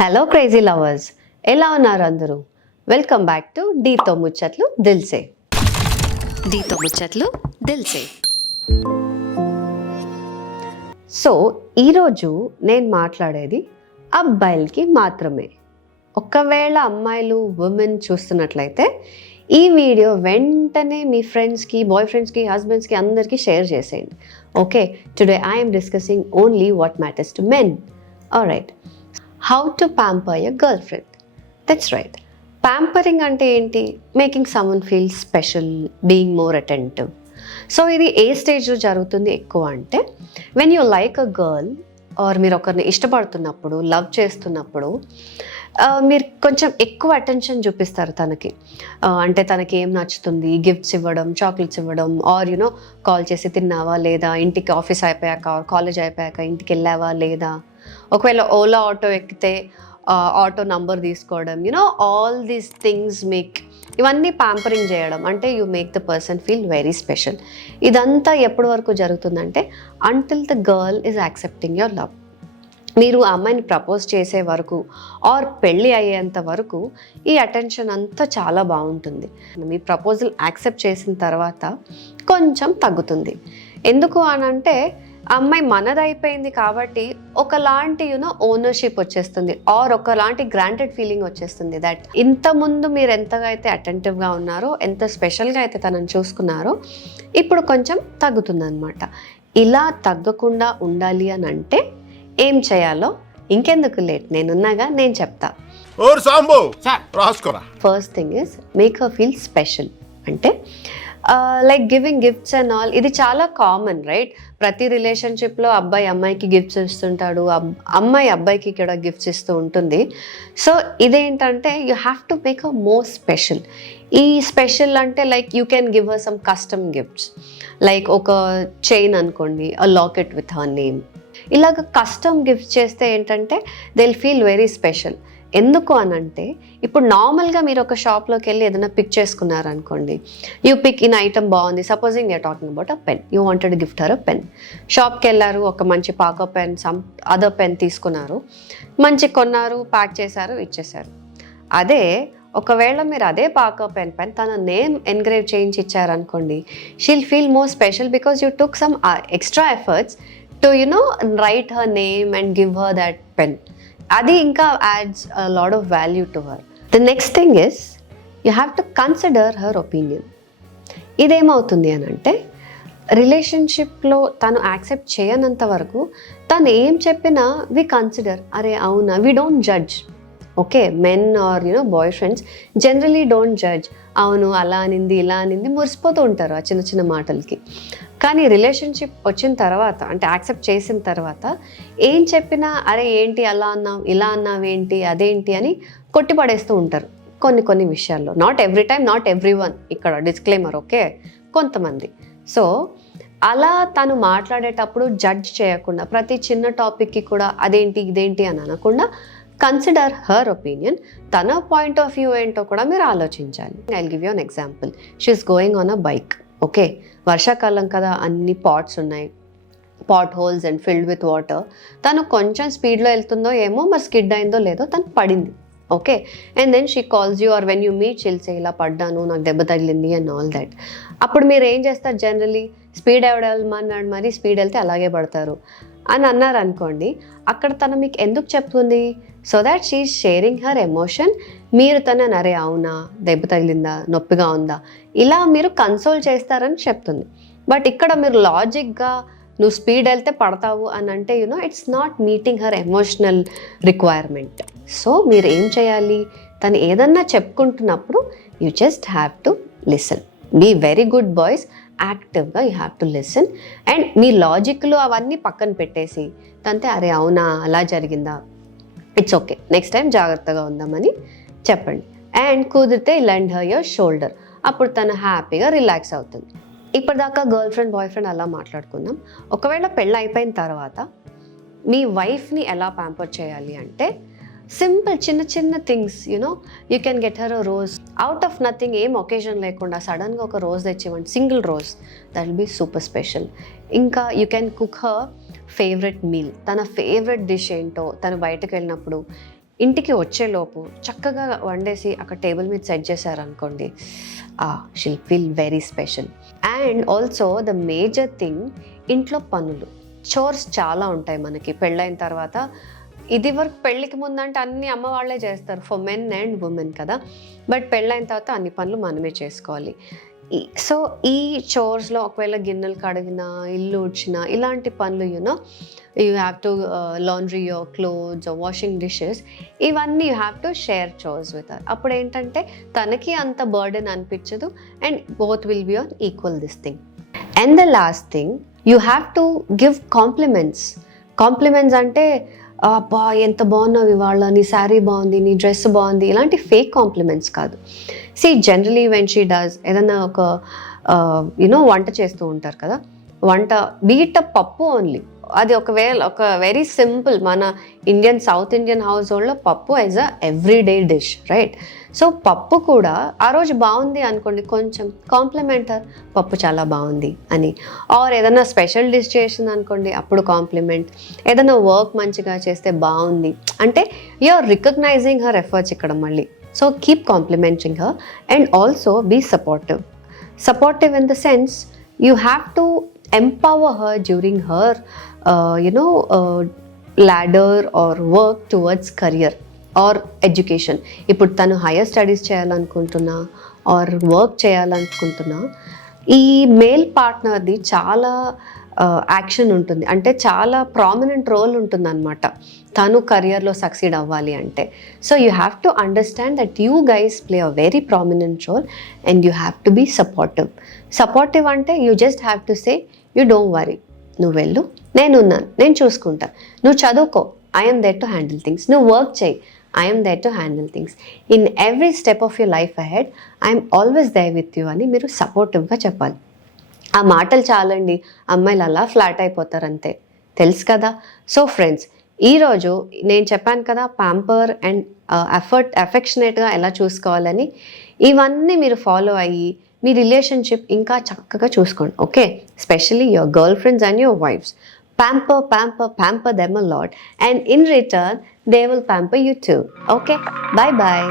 Hello crazy lovers, ఎలా ఉన్నారు అందరూ? వెల్కమ్ బ్యాక్ టు డీతో ముచ్చట్లు దిల్సే. డీతో ముచ్చట్లు దిల్సే. సో ఈరోజు నేను మాట్లాడేది అబ్బాయిలకి మాత్రమే. ఒకవేళ అమ్మాయిలు ఉమెన్ చూస్తున్నట్లయితే ఈ వీడియో వెంటనే మీ ఫ్రెండ్స్కి, బాయ్ ఫ్రెండ్స్కి, హస్బెండ్స్కి అందరికీ షేర్ చేసేయండి. Okay, today I'm discussing only what matters to men. Alright, how to pamper your girl friend. That's right. Pampering అంటే ఏంటి? Making someone feel special, being more attentive. So ఇది ఏ స్టేజ్లో జరుగుతుంది ఎక్కువ అంటే, when you like a girl or మీరు ఒకరిని ఇష్టపడుతున్నప్పుడు, love చేస్తున్నప్పుడు మీరు కొంచెం ఎక్కువ అటెన్షన్ చూపిస్తారు తనకి. అంటే తనకి ఏం నచ్చుతుంది, గిఫ్ట్స్ ఇవ్వడం, చాక్లెట్స్ ఇవ్వడం, ఆర్ యునో కాల్ చేసి తిన్నావా లేదా, ఇంటికి ఆఫీస్ అయిపోయాక ఆర్ కాలేజ్ అయిపోయాక ఇంటికి వెళ్ళావా లేదా, ఒకవేళ ఓలా ఆటో ఎక్కితే ఆటో నంబర్ తీసుకోవడం, you know all these things make, ఇవన్నీ ప్యాంపరింగ్ చేయడం. అంటే you make the person feel very special. ఇదంతా ఎప్పటి వరకు జరుగుతుందంటే, until the girl is accepting your love. మీరు ఆ అమ్మాయిని ప్రపోజ్ చేసే వరకు ఆర్ పెళ్ళి అయ్యేంత వరకు ఈ అటెన్షన్ అంతా చాలా బాగుంటుంది. మీ ప్రపోజల్ యాక్సెప్ట్ చేసిన తర్వాత కొంచెం తగ్గుతుంది. ఎందుకు అని అంటే, అమ్మాయి మనదైపోయింది కాబట్టి ఒకలాంటి ఓనర్షిప్ వచ్చేస్తుంది, ఆర్ ఒకలాంటి గ్రాంటెడ్ ఫీలింగ్ వచ్చేస్తుంది. దట్ ఇంతకుముందు మీరు ఎంతగా అయితే అటెంటివ్గా ఉన్నారో, ఎంత స్పెషల్గా అయితే తనని చూసుకున్నారో, ఇప్పుడు కొంచెం తగ్గుతుంది అనమాట. ఇలా తగ్గకుండా ఉండాలి అని అంటే ఏం చేయాలో ఇంకెందుకు లేట్, నేనున్నాగా, నేను చెప్తా. First thing is make her feel special. అంటే like giving gifts and all, ఇది చాలా కామన్, రైట్? ప్రతి రిలేషన్షిప్లో అబ్బాయి అమ్మాయికి గిఫ్ట్స్ ఇస్తుంటాడు, అమ్మాయి అబ్బాయికి కూడా గిఫ్ట్స్ ఇస్తూ ఉంటుంది. సో ఇదేంటంటే you have to make a more special. ఈ స్పెషల్ అంటే like you can give her some custom gifts, like ఒక చైన్ అనుకోండి, a locket with her name. ఇలాగ కస్టమ్ గిఫ్ట్స్ చేస్తే ఏంటంటే they will feel very special. ఎందుకు అనంటే, ఇప్పుడు నార్మల్గా మీరు ఒక షాప్లోకి వెళ్ళి ఏదైనా పిక్ చేసుకున్నారనుకోండి, యూ పిక్ ఇన్ ఐటమ్ బాగుంది, supposing you're talking about a pen, you wanted gift her a pen. షాప్కి వెళ్ళారు, ఒక మంచి పాకో పెన్, సమ్ అదర్ పెన్ తీసుకున్నారు, మంచి కొన్నారు, ప్యాక్ చేశారు, ఇచ్చేశారు. అదే ఒకవేళ మీరు అదే పాకో పెన్ తన నేమ్ ఎన్గ్రేవ్ చేయించి ఇచ్చారనుకోండి, she'll feel more special because you took some extra efforts to write her name and give her that pen. Adi inka adds a lot of value to her. The next thing is you have to consider her opinion. ఇదేమవుతుంది అని అంటే, రిలేషన్షిప్లో తను accept చేయనంత వరకు తను ఏం చెప్పినా వి consider, అరే అవునా, we don't judge. Okay, men are boyfriends generally don't judge. అవును, అలా అనింది, ఇలా అనింది, మురిసిపోతూ ఉంటారు ఆ చిన్న చిన్న మాటలకి. కానీ రిలేషన్షిప్ వచ్చిన తర్వాత, అంటే యాక్సెప్ట్ చేసిన తర్వాత ఏం చెప్పినా, అరే ఏంటి అలా అన్నావు, ఇలా అన్నావు, ఏంటి అదేంటి అని కొట్టిపడేస్తూ ఉంటారు కొన్ని విషయాల్లో. Not every time, not every one, ఇక్కడ డిస్క్లైమర్, ఓకే, కొంతమంది. సో అలా తను మాట్లాడేటప్పుడు జడ్జ్ చేయకుండా, ప్రతి చిన్న టాపిక్కి కూడా అదేంటి ఇదేంటి అని అనకుండా, కన్సిడర్ హర్ ఒపీనియన్. తన పాయింట్ ఆఫ్ వ్యూ ఏంటో కూడా మీరు ఆలోచించాలి. I will give you an example. She is going on a bike. Okay, వర్షాకాలం కదా, అన్ని పాట్స్ ఉన్నాయి, potholes and filled with water. తను కొంచెం స్పీడ్లో వెళ్తుందో ఏమో, మరి స్కిడ్ అయిందో లేదో, తను పడింది. Okay, and then she calls you, or when you meet she'll say, ఇలా పడ్డాను, నాకు దెబ్బ తగిలింది అండ్ ఆల్ దట్. అప్పుడు మీరు ఏం చేస్తారు? జనరలీ స్పీడ్ ఎవడమన్నాడు, మరి స్పీడ్ వెళ్తే అలాగే పడతారు అని అన్నారు అనుకోండి. అక్కడ తను మీకు ఎందుకు చెప్తుంది? So that she is sharing her emotion. మీరు తనని, అరే అవునా, దెబ్బ తగిలిందా, నొప్పిగా ఉందా, ఇలా మీరు కన్సోల్ చేస్తారని చెప్తుంది. బట్ ఇక్కడ మీరు లాజిక్గా నువ్వు స్పీడ్ వెళ్తే పడతావు అని అంటే, it's not meeting her emotional requirement. So మీరు ఏం చేయాలి? తను ఏదన్నా చెప్పుకుంటున్నప్పుడు you just have to listen. Be very good boys, యాక్టివ్గా you have to listen. And మీ లాజిక్లు అవన్నీ పక్కన పెట్టేసి తంతే, అరే అవునా, అలా జరిగిందా, ఇట్స్ ఓకే, నెక్స్ట్ టైం జాగ్రత్తగా ఉందామని చెప్పండి. అండ్ కుదిరితే లెండ్ హర్ యువర్ షోల్డర్. అప్పుడు తను హ్యాపీగా రిలాక్స్ అవుతుంది. ఇప్పటిదాకా గర్ల్ ఫ్రెండ్, బాయ్ ఫ్రెండ్ అలా మాట్లాడుకుందాం. ఒకవేళ పెళ్ళి అయిపోయిన తర్వాత మీ వైఫ్ని ఎలా ప్యాంపర్ చేయాలి అంటే, సింపుల్ చిన్న చిన్న things, you can get her a rose out of nothing. ఏం ఒకేజన్ లేకుండా సడన్గా ఒక రోజ్ తెచ్చివ్వండి, single rose, that will be super special. ఇంకా you can cook her favourite meal. తన ఫేవరెట్ డిష్ ఏంటో తను బయటకు వెళ్ళినప్పుడు ఇంటికి వచ్చేలోపు చక్కగా వండేసి అక్కడ టేబుల్ మీద సెట్ చేశారనుకోండి, షిల్ feel very special. And also the major thing, ఇంట్లో పనులు, చోర్స్ చాలా ఉంటాయి మనకి పెళ్ళైన తర్వాత. ఇది వరకు పెళ్ళికి ముందంటే అన్ని అమ్మ వాళ్ళే చేస్తారు ఫర్ మెన్ అండ్ ఉమెన్ కదా, బట్ పెళ్ళైన తర్వాత అన్ని పనులు మనమే చేసుకోవాలి. సో ఈ చోర్స్లో ఒకవేళ గిన్నెలు కడిగినా, ఇల్లు ఉడ్చినా, ఇలాంటి పనులు you have to laundry your clothes, washing dishes, ఇవన్నీ you have to share chores with her. అప్పుడు ఏంటంటే తనకి అంత బర్డెన్ అనిపించదు and both will be on equal this thing. And the last thing, you have to give compliments. Compliments అంటే అబ్బా ఎంత బాగున్నావు ఇవాళ, నీ శారీ బాగుంది, నీ డ్రెస్ బాగుంది, ఇలాంటి ఫేక్ కాంప్లిమెంట్స్ కాదు. See generally when she does ఏదైనా ఒక వంట చేస్తూ ఉంటారు కదా, వంట బీట్ అ పప్పు ఓన్లీ, అది ఒకవేళ ఒక వెరీ సింపుల్ మన సౌత్ ఇండియన్ హౌస్ హోల్డ్లో పప్పు as a everyday dish, right? So పప్పు కూడా ఆ రోజు బాగుంది అనుకోండి, కొంచెం కాంప్లిమెంటర్, పప్పు చాలా బాగుంది అని. ఆర్ ఏదైనా స్పెషల్ డిష్ చేసింది అనుకోండి, అప్పుడు కాంప్లిమెంట్. ఏదైనా వర్క్ మంచిగా చేస్తే బాగుంది అంటే you are recognising her efforts ఇక్కడ మళ్ళీ. So keep complimenting her and also be supportive. Supportive in the sense, you have to empower her during her ladder or work towards career or education. ఇప్పుడు తను higher studies చేయాలనుకుంటున్నా are work చేయాలనుకుంటున్నా, ఈ male పార్ట్నర్ది చాలా action ఉంటుంది, అంటే చాలా prominent role ఉంటుంది అనమాట తను కెరియర్లో సక్సీడ్ అవ్వాలి అంటే. So you have to understand that you guys play a very prominent role and you have to be supportive. Supportive అంటే you just have to say, you don't worry, నువ్వు వెళ్ళు, నేనున్నాను, నేను చూసుకుంటా, నువ్వు చదువుకో, I'm there to handle things, నువ్వు work చేయి, I'm there to handle things, in every step of your life ahead I'm always there with you అని మీరు సపోర్టివ్గా చెప్పాలి. ఆ మాటలు చాలండి, అమ్మాయిలు అలా ఫ్లాట్ అయిపోతారు అంతే, తెలుసు కదా. సో ఫ్రెండ్స్, ఈరోజు నేను చెప్పాను కదా ప్యాంపర్ అండ్ అఫెక్షనేట్గా ఎలా చూసుకోవాలని, ఇవన్నీ మీరు ఫాలో అయ్యి మీ రిలేషన్షిప్ ఇంకా చక్కగా చూసుకోండి, okay? Especially your girlfriends and your wifes. Pamper them a lot, and in return they will pamper you too. Okay, bye bye.